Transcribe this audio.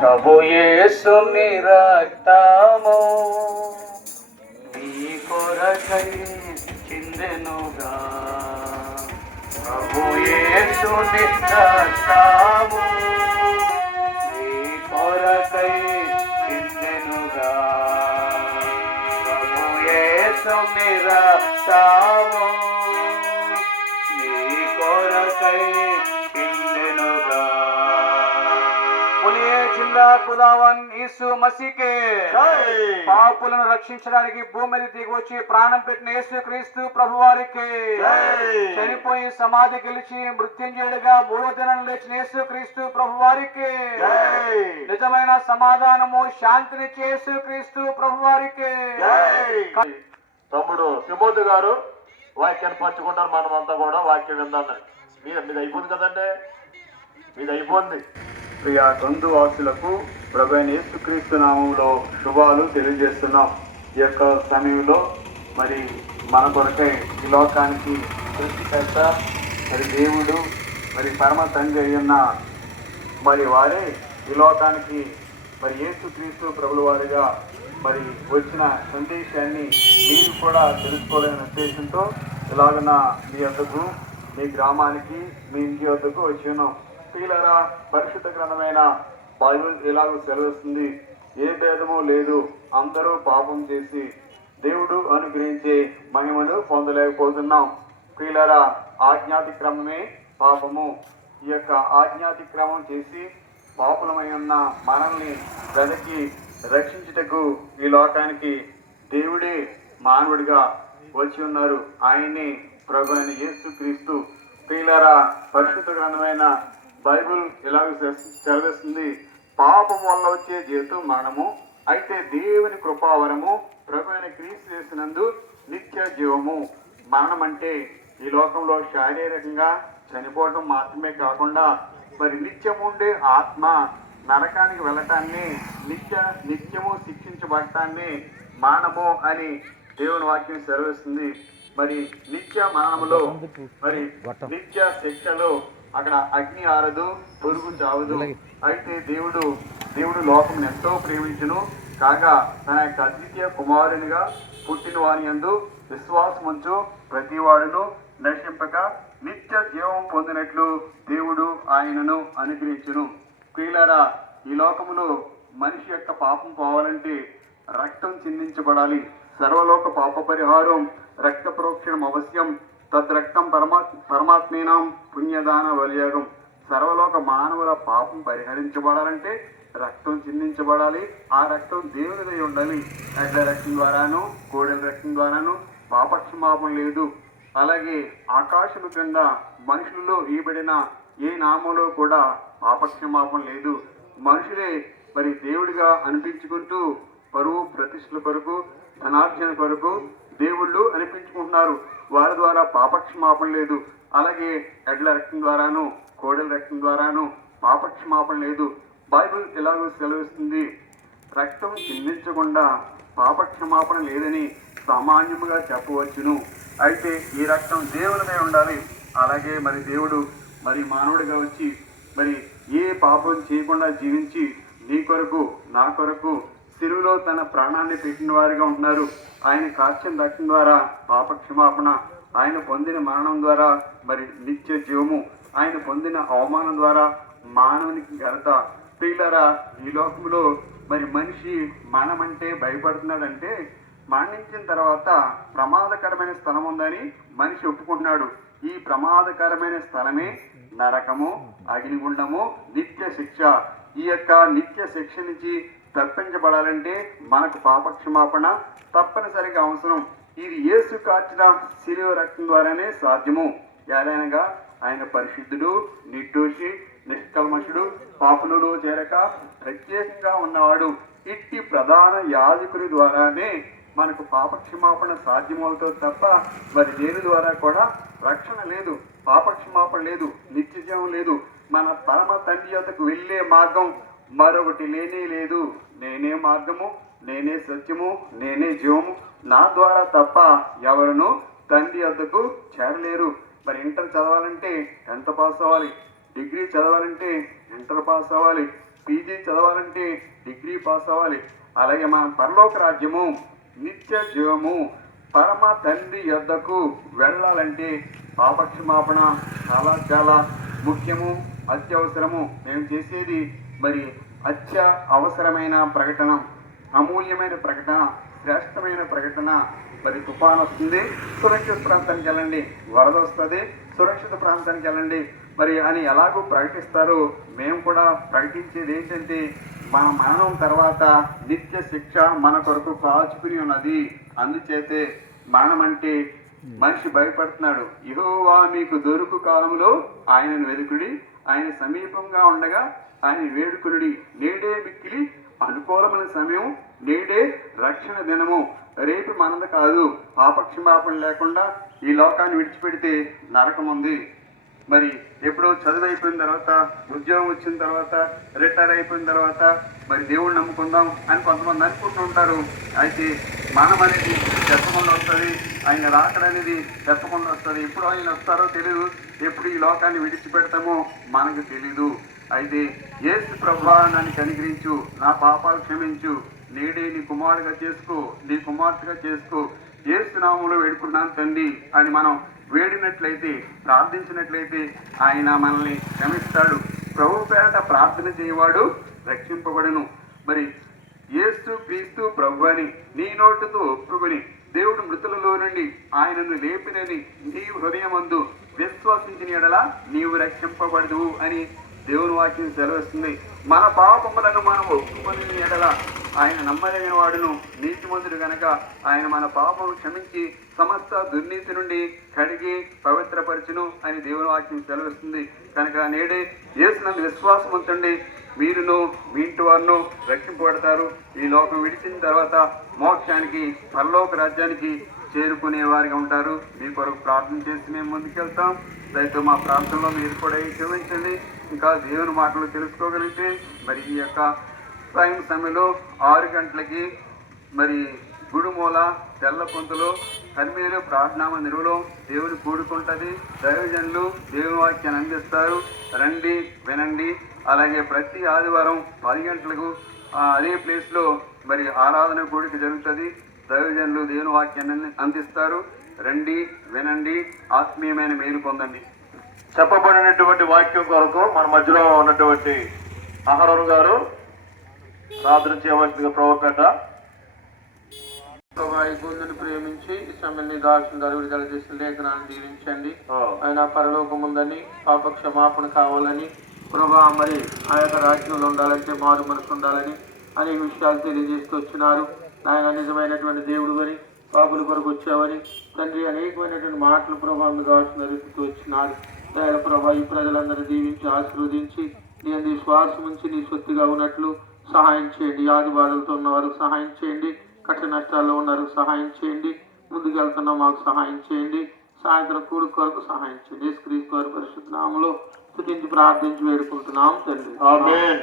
ప్రభు యేసుని రక్తము నీ కొరకై చిందెనుగా. ప్రభు యేసుని రక్తము నీ కొరకై చిందెనుగా. ప్రభు యేసుని రక్తము నీ కొరకై చిందెనుగా. खुदावन यीशु मसीह के పాపులను రక్షించడానికి భూమి మీద దిగి వచ్చి ప్రాణం పెట్టిన యేసుక్రీస్తు ప్రభువారికి చనిపోయి సమాధి గెలిచి మృత్యుంజయుడిగా మూడో దినం లేచిన యేసుక్రీస్తు ప్రభువారికి నిజమైన సమాధానము శాంతినిచ్చే యేసుక్రీస్తు ప్రభువారికి. తమ్ముడు తిమోతి గారు వాక్యాన్ని పంచుకుంటారు. మనం అంతా కూడా వాక్యం విందాం. మీది అయిపోయింది కదండి, మీది అయిపోయింది. ప్రియ బంధువాసులకు ప్రభువైన యేసుక్రీస్తు నామంలో శుభాలు తెలియజేస్తున్నాం. ఈ యొక్క సమయంలో మరి మన కొరకై ఈ లోకానికి సృష్టికర్త మరి దేవుడు మరి పరమ తండ్రి అయ్యున్న మరి వారే ఈ లోకానికి మరి యేసుక్రీస్తు ప్రభుల వారిగా మరి వచ్చిన సందేశాన్ని మీరు కూడా తెలుసుకోవాలనే ఉద్దేశంతో ఇలాగన మీ వద్దకు మీ గ్రామానికి మీ ఇంటి వద్దకు వచ్చి ఉన్నాం. ప్రియులారా, పరిశుద్ధ గ్రంథమైన బైబిల్ ఎలాగో సెలవిస్తుంది, ఏ భేదము లేదు, అందరూ పాపం చేసి దేవుడు అనుగ్రహించే మహిమను పొందలేకపోతున్నాం. ప్రియులారా, ఆజ్ఞాతిక్రమమే పాపము. ఈ యొక్క ఆజ్ఞాతిక్రమం చేసి పాపులమై ఉన్న మనల్ని వెదకి రక్షించుటకు ఈ లోకానికి దేవుడే మానవుడిగా వచ్చి ఉన్నారు. ఆయన్ని ప్రభువైన యేసుక్రీస్తు. ప్రియులారా, పరిశుద్ధ గ్రంథమైన బైబిల్ ఇలాగ సెలవిస్తుంది, పాపం వల్ల వచ్చే జీవితం మరణము, అయితే దేవుని కృపావరము ప్రభువైన క్రీస్తు యేసునందు నిత్య జీవము. మరణం అంటే ఈ లోకంలో శారీరకంగా చనిపోవటం మాత్రమే కాకుండా మరి నిత్యము ఉండే ఆత్మ నరకానికి వెళ్ళటాన్ని, నిత్యము శిక్షించబడటాన్ని మరణము అని దేవుని వాక్యం సెలవిస్తుంది. మరి నిత్య మరణములో మరి నిత్య శిక్షలో అక్కడ అగ్ని ఆరదు, పురుగు చావదు. అయితే దేవుడు లోకం ఎంతో ప్రేమించును కాగా తన యొక్క అద్వితీయ కుమారునిగా పుట్టిన వాని యందు విశ్వాసముంచు ప్రతి వాడును నశింపక నిత్య జీవం పొందినట్లు దేవుడు ఆయనను అనుగ్రహించును. ప్రియులారా, ఈ లోకములో మనిషి యొక్క పాపం పోవాలంటే రక్తం చిందించబడాలి. సర్వలోక పాప పరిహారం రక్త ప్రోక్షణం అవశ్యం. తద్రక్తం పరమాత్మీనాం పుణ్యదాన బలియాగం. సర్వలోక మానవుల పాపం పరిహరించబడాలంటే రక్తం చిందించబడాలి. ఆ రక్తం దేవునిదై ఉండాలి. ఎడ్ల రక్తం ద్వారాను కోడెల రక్తం ద్వారాను పాపక్షమాపం లేదు. అలాగే ఆకాశము కింద మనుషులలో ఇవ్వబడిన ఏ నామంలో కూడా పాపక్షమాపం లేదు. మనుషులే మరి దేవుడిగా అనిపించుకుంటూ పరువు ప్రతిష్టల కొరకు ధనార్జన కొరకు దేవుళ్ళు అనిపించుకుంటున్నారు. వారి ద్వారా పాపక్షమాపణ లేదు. అలాగే ఎడ్ల రక్తం ద్వారాను కోడెల రక్తం ద్వారాను పాపక్షమాపణ లేదు. బైబిల్ ఎలాగో సెలవిస్తుంది, రక్తం చిందించకుండా పాపక్షమాపణ లేదని సామాన్యముగా చెప్పవచ్చును. అయితే ఈ రక్తం దేవునిదే ఉండాలి. అలాగే మరి దేవుడు మరి మానవుడిగా వచ్చి మరి ఏ పాపం చేయకుండా జీవించి నీ కొరకు నా కొరకు సిలువలో తన ప్రాణాన్ని పెట్టిన వారిగా ఉంటున్నారు. ఆయన కార్చిన రక్తం ద్వారా పాపక్షమాపణ, ఆయన పొందిన మరణం ద్వారా మరి నిత్య జీవము, ఆయన పొందిన అవమానం ద్వారా మానవునికి ఘనత. ప్రియులారా, ఈ లోకంలో మరి మనిషి మరణమంటే భయపడుతున్నాడంటే మరణించిన తర్వాత ప్రమాదకరమైన స్థలం ఉందని మనిషి ఒప్పుకుంటున్నాడు. ఈ ప్రమాదకరమైన స్థలమే నరకము, అగ్నిగుండము, నిత్య శిక్ష. ఈ యొక్క నిత్య శిక్ష నుంచి తప్పించబడాలంటే మనకు పాపక్షమాపణ తప్పనిసరిగా అవసరం. ఇది యేసు కార్చిన శిలువ రక్తం ద్వారానే సాధ్యము. ఏదైనగా ఆయన పరిశుద్ధుడు, నిర్దోషి, నిష్కల్మషుడు, పాపులలో చేరక ప్రత్యేకంగా ఉన్నవాడు. ఇట్టి ప్రధాన యాజకుని ద్వారానే మనకు పాపక్షమాపణ సాధ్యమవుతుంది తప్ప మరి దేని ద్వారా కూడా రక్షణ లేదు, పాపక్షమాపణ లేదు, నిత్య జీవం లేదు. మన పరమ తండ్రి యొద్దకు వెళ్ళే మార్గం మరొకటి లేనే లేదు. నేనే మార్గము, నేనే సత్యము, నేనే జీవము, నా ద్వారా తప్ప ఎవరును తండ్రి వద్దకు చేరలేరు. మరి ఇంటర్ చదవాలంటే 10th పాస్ అవ్వాలి, డిగ్రీ చదవాలంటే ఇంటర్ పాస్ అవ్వాలి, పీజీ చదవాలంటే డిగ్రీ పాస్ అవ్వాలి. అలాగే మనం పరలోక రాజ్యము, నిత్య జీవము, పరమ తండ్రి యొద్దకు వెళ్ళాలంటే పాపక్షమాపణ చాలా చాలా ముఖ్యము, అత్యవసరము. మేము చేసేది మరి అవసరమైన ప్రకటన, అమూల్యమైన ప్రకటన, శ్రేష్టమైన ప్రకటన. మరి తుఫాన్ వస్తుంది, సురక్షిత ప్రాంతానికి వెళ్ళండి. వరద వస్తుంది, సురక్షిత ప్రాంతానికి వెళ్ళండి మరి అని ఎలాగో ప్రకటిస్తారు. మేము కూడా ప్రకటించేది ఏంటంటే మన మరణం తర్వాత నిత్య శిక్ష మన కొరకు కాచుకుని ఉన్నది. అందుచేతే మరణం అంటే మనిషి భయపడుతున్నాడు. యెహోవా మీకు దొరుకు కాలంలో ఆయనను వెదుకుడి, ఆయన సమీపంగా ఉండగా ఆయన వేడుకునుడి. నేడే మిక్కిలి అనుకూలమైన సమయం, నేడే రక్షణ దినము. రేపు మనది కాదు. పాపక్షమాపణ లేకుండా ఈ లోకాన్ని విడిచిపెడితే నరకం ఉంది. మరి ఎప్పుడో చదువు అయిపోయిన తర్వాత, ఉద్యోగం వచ్చిన తర్వాత, రిటైర్ అయిపోయిన తర్వాత మరి దేవుణ్ణి నమ్ముకుందాం అని కొంతమంది అనుకుంటూ ఉంటారు. అయితే మనం అనేది చెప్పకుండా వస్తుంది, ఆయన రాకడనేది చెప్పకుండా వస్తుంది. ఎప్పుడు ఆయన వస్తారో తెలియదు, ఎప్పుడు ఈ లోకాన్ని విడిచిపెడతామో మనకు తెలీదు. అయితే యేసు ప్రభువా నన్ను కనికరించు, నా పాపాలు క్షమించు, నేడే నీ కుమారుడిగా చేసుకో, నీ కుమార్తెగా చేసుకో, యేసు నామములో వేడుకున్నాను తండ్రి అని మనం వేడినట్లయితే, ప్రార్థించినట్లయితే ఆయన మనల్ని క్షమిస్తాడు. ప్రభు పేరట ప్రార్థన చేయవాడు రక్షింపబడును. మరి యేసు క్రీస్తు ప్రభు అని నీ నోటితో ఒప్పుకొని దేవుడు మృతులలో నుండి ఆయనను లేపినని నీ హృదయమందు విశ్వసించిన ఎడల నీవు రక్షింపబడదు అని దేవుని వాక్యం సెలవిస్తుంది. మన పాపములను మనం ఒప్పుకొని ఎడల ఆయన నమ్మదగిన వాడును, నీతిమంతుడు గనక ఆయన మన పాపము క్షమించి సమస్త దుర్నీతి నుండి కడిగి పవిత్రపరచును అని దేవుని వాక్యం సెలవిస్తుంది. కనుక నేడే యేసునందు విశ్వాసం ఉంచండి, మీరును మీ ఇంటి వారును రక్షింపబడతారు. ఈ లోకం విడిచిన తర్వాత మోక్షానికి, పరలోక రాజ్యానికి చేరుకునే వారిగా ఉంటారు. మీ కొరకు ప్రార్థన చేసి మేము ముందుకెళ్తాం. దయతో మా ప్రాంతంలో మీరు కూడా క్షమించండి. ఇంకా దేవుని మాటలు తెలుసుకోగలిగితే మరి ఈ యొక్క సాయం సమయంలో 6 గంటలకి మరి గుడిమూల తెల్ల పొంతులో కర్మేలు ప్రార్థనా మందిరంలో దేవుని కూడుకుంటుంది. దైవజనులు దేవుని వాక్యాన్ని అందిస్తారు. రండి, వినండి. అలాగే ప్రతి ఆదివారం 10 గంటలకు అదే ప్లేస్లో మరి ఆరాధన కూడిక జరుగుతుంది. దైవజనులు దేవుని వాక్యాన్ని అందిస్తారు. రండి, వినండి, ఆత్మీయమైన మేలు పొందండి. చెప్పబడినటువంటి వాక్యం కొరకు మన మధ్యలో ఉన్నటువంటి అహరోను గారు ప్రార్థన చేయవలసిందిగా ప్రభుపేట. గుందుని ప్రేమించి ఈ సమయాన్ని దాల్చిన గారు విడుదల చేసిన లేఖనాన్ని దీవించండి. ఆయన పరలోకం ఉందని, పాప క్షమాపణ కావాలని, ప్రభా మరి ఆ యొక్క రాజ్యంలో ఉండాలంటే మారు మనసు ఉండాలని అనేక విషయాలు తెలియజేస్తూ వచ్చినారు. ఆయన నిజమైనటువంటి దేవుడు అని, పాపుల కొరకు వచ్చావని తండ్రి అనేకమైనటువంటి మాటలు ప్రభావం కావాల్సిన రీతితో వచ్చినారు. దయాల ప్రభా ఈ ప్రజలందరూ దీవించి ఆశీర్వదించి నీ అంది శ్వాసం ఉంచి నీ సొత్తుగా ఉన్నట్లు సహాయం చేయండి. వ్యాధి బాధలతో ఉన్న వారికి సహాయం చేయండి. కష్ట నష్టాల్లో ఉన్నారు సహాయం చేయండి. ముందుకెళ్తున్నా మాకు సహాయం చేయండి. సాయంత్రం కూడు కొరకు సహాయం చేయండి. యేసుక్రీస్తు వారి పరిశుద్ధ నామములో స్తుతించి ప్రార్థించి వేడుకుంటున్నాం తండ్రి. ఆమేన్.